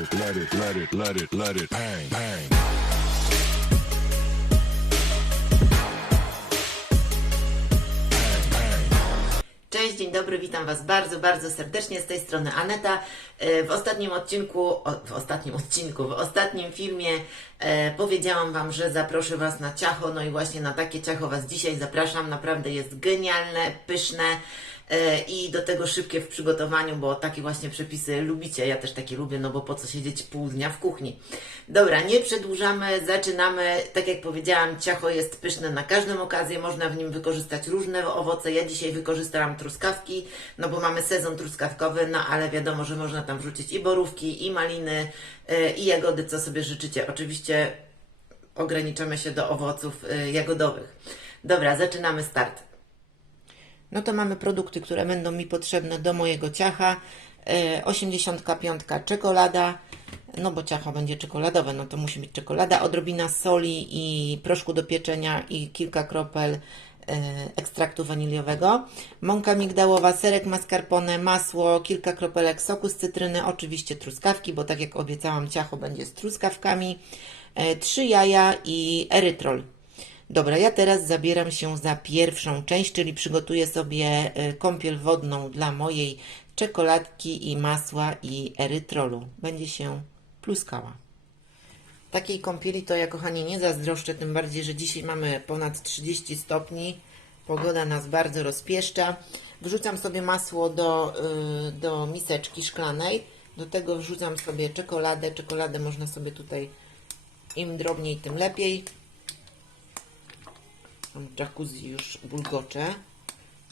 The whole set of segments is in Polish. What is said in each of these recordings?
let it bang, bang. Cześć, dzień dobry, witam Was bardzo, bardzo serdecznie. Z tej strony Aneta. W ostatnim filmie powiedziałam Wam, że zaproszę Was na ciacho, no i właśnie na takie ciacho Was dzisiaj zapraszam. Naprawdę jest genialne, pyszne i do tego szybkie w przygotowaniu, bo takie właśnie przepisy lubicie. Ja też takie lubię, no bo po co siedzieć pół dnia w kuchni. Dobra, nie przedłużamy, zaczynamy. Tak jak powiedziałam, ciacho jest pyszne na każdą okazję, można w nim wykorzystać różne owoce. Ja dzisiaj wykorzystałam truskawki, no bo mamy sezon truskawkowy, no ale wiadomo, że można tam wrzucić i borówki, i maliny, i jagody, co sobie życzycie. Oczywiście ograniczamy się do owoców jagodowych. Dobra, zaczynamy start. No to mamy produkty, które będą mi potrzebne do mojego ciacha. 85 czekolada, no bo ciacho będzie czekoladowe, no to musi być czekolada, odrobina soli i proszku do pieczenia i kilka kropel ekstraktu waniliowego, mąka migdałowa, serek mascarpone, masło, kilka kropelek soku z cytryny, oczywiście truskawki, bo tak jak obiecałam, ciacho będzie z truskawkami, 3 jaja i erytrol. Dobra, ja teraz zabieram się za pierwszą część, czyli przygotuję sobie kąpiel wodną dla mojej czekoladki i masła i erytrolu. Będzie się pluskała. Takiej kąpieli to ja, kochani, nie zazdroszczę, tym bardziej, że dzisiaj mamy ponad 30 stopni. Pogoda nas bardzo rozpieszcza. Wrzucam sobie masło do miseczki szklanej. Do tego wrzucam sobie czekoladę. Czekoladę można sobie tutaj, im drobniej, tym lepiej. Jacuzzi już bulgocze.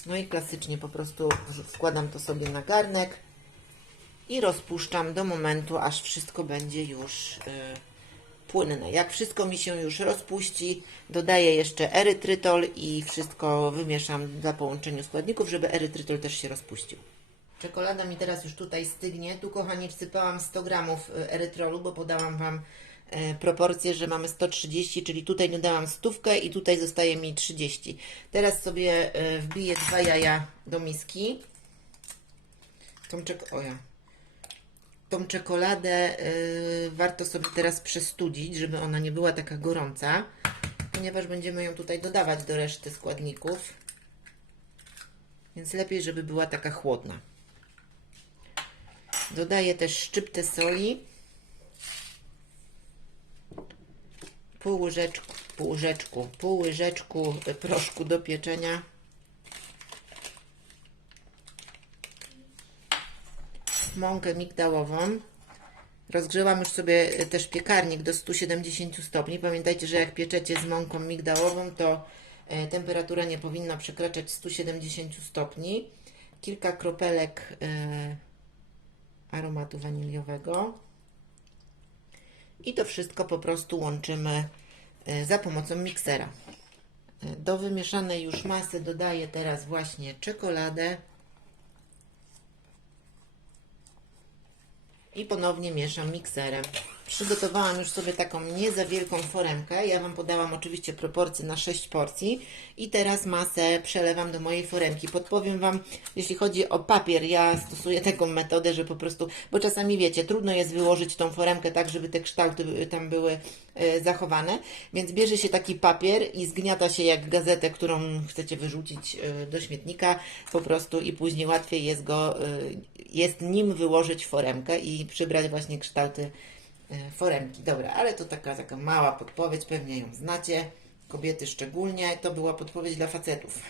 No i klasycznie po prostu wkładam to sobie na garnek i rozpuszczam do momentu, aż wszystko będzie już płynne. Jak wszystko mi się już rozpuści, dodaję jeszcze erytrytol i wszystko wymieszam dla połączenia składników, żeby erytrytol też się rozpuścił. Czekolada mi teraz już tutaj stygnie. Tu, kochani, wsypałam 100 gramów erytrolu, bo podałam Wam proporcje, że mamy 130, czyli tutaj dodałam 100 i tutaj zostaje mi 30. Teraz sobie wbiję 2 jaja do miski. Tą czekoladę warto sobie teraz przestudzić, żeby ona nie była taka gorąca, ponieważ będziemy ją tutaj dodawać do reszty składników, więc lepiej, żeby była taka chłodna. Dodaję też szczyptę soli, pół łyżeczku proszku do pieczenia, mąkę migdałową. Rozgrzewam już sobie też piekarnik do 170 stopni. Pamiętajcie, że jak pieczecie z mąką migdałową, to temperatura nie powinna przekraczać 170 stopni. Kilka kropelek aromatu waniliowego. I to wszystko po prostu łączymy za pomocą miksera. Do wymieszanej już masy dodaję teraz właśnie czekoladę i ponownie mieszam mikserem. Przygotowałam już sobie taką nie za wielką foremkę. Ja Wam podałam oczywiście proporcje na 6 porcji i teraz masę przelewam do mojej foremki. Podpowiem Wam, jeśli chodzi o papier, ja stosuję taką metodę, że po prostu, bo czasami wiecie, trudno jest wyłożyć tą foremkę tak, żeby te kształty tam były zachowane, więc bierze się taki papier i zgniata się jak gazetę, którą chcecie wyrzucić do śmietnika po prostu i później łatwiej jest nim wyłożyć foremkę i przybrać właśnie kształty foremki. Dobra, ale to taka mała podpowiedź, pewnie ją znacie, kobiety szczególnie, to była podpowiedź dla facetów.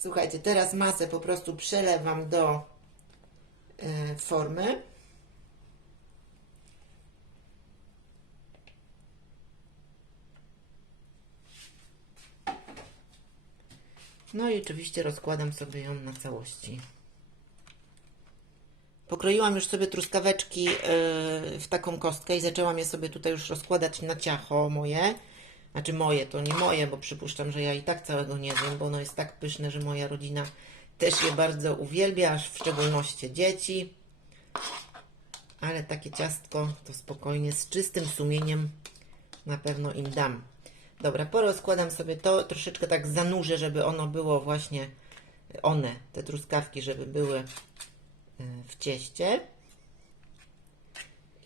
Słuchajcie, teraz masę po prostu przelewam do formy. No i oczywiście rozkładam sobie ją na całości. Pokroiłam już sobie truskaweczki w taką kostkę i zaczęłam je sobie tutaj już rozkładać na ciacho moje. Znaczy moje, to nie moje, bo przypuszczam, że ja i tak całego nie wiem, bo ono jest tak pyszne, że moja rodzina też je bardzo uwielbia, w szczególności dzieci. Ale takie ciastko to spokojnie, z czystym sumieniem na pewno im dam. Dobra, porozkładam sobie to, troszeczkę tak zanurzę, żeby ono było właśnie, te truskawki, żeby były w cieście.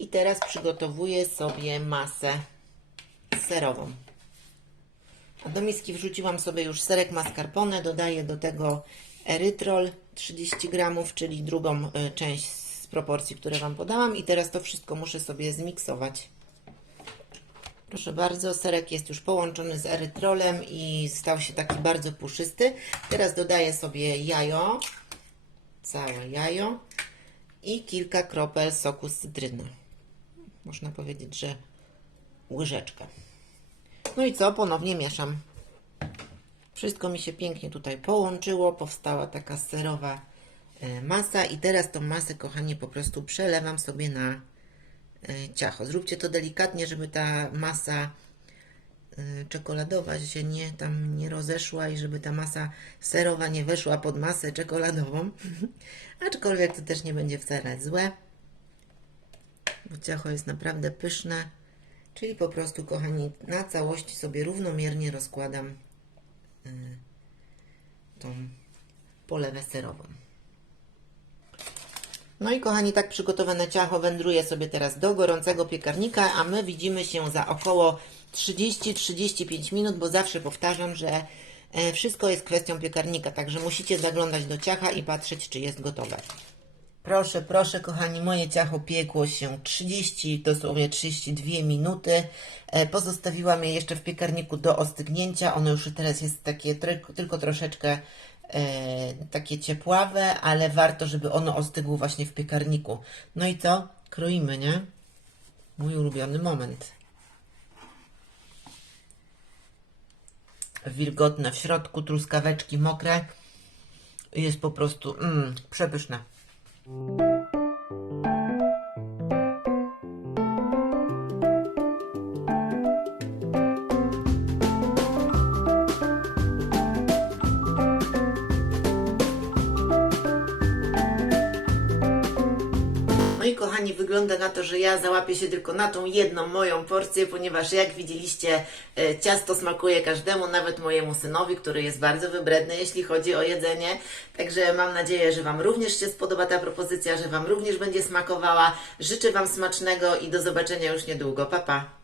I teraz przygotowuję sobie masę serową. Do miski wrzuciłam sobie już serek mascarpone, dodaję do tego erytrol 30 gramów, czyli drugą część z proporcji, które Wam podałam. I teraz to wszystko muszę sobie zmiksować. Proszę bardzo, serek jest już połączony z erytrolem i stał się taki bardzo puszysty. Teraz dodaję sobie jajo, całe jajo i kilka kropel soku z cytryny. Można powiedzieć, że łyżeczkę. No i co? Ponownie mieszam. Wszystko mi się pięknie tutaj połączyło. Powstała taka serowa masa. I teraz tą masę, kochani, po prostu przelewam sobie na ciacho. Zróbcie to delikatnie, żeby ta masa czekoladowa się nie rozeszła i żeby ta masa serowa nie weszła pod masę czekoladową. Aczkolwiek to też nie będzie wcale złe, bo ciacho jest naprawdę pyszne. Czyli po prostu, kochani, na całości sobie równomiernie rozkładam tą polewę serową. No i kochani, tak przygotowane ciacho wędruje sobie teraz do gorącego piekarnika, a my widzimy się za około 30-35 minut, bo zawsze powtarzam, że wszystko jest kwestią piekarnika, także musicie zaglądać do ciacha i patrzeć, czy jest gotowe. Proszę, proszę, kochani, moje ciacho piekło się dosłownie 32 minuty. Pozostawiłam je jeszcze w piekarniku do ostygnięcia. Ono już teraz jest takie tylko troszeczkę takie ciepławe, ale warto, żeby ono ostygło właśnie w piekarniku. No i co? Kroimy, nie? Mój ulubiony moment. Wilgotne w środku, truskaweczki mokre. Jest po prostu przepyszne. No i kochani, wygląda na to, że ja załapię się tylko na tą jedną moją porcję, ponieważ jak widzieliście, ciasto smakuje każdemu, nawet mojemu synowi, który jest bardzo wybredny, jeśli chodzi o jedzenie. Także mam nadzieję, że Wam również się spodoba ta propozycja, że Wam również będzie smakowała. Życzę Wam smacznego i do zobaczenia już niedługo. Pa, pa!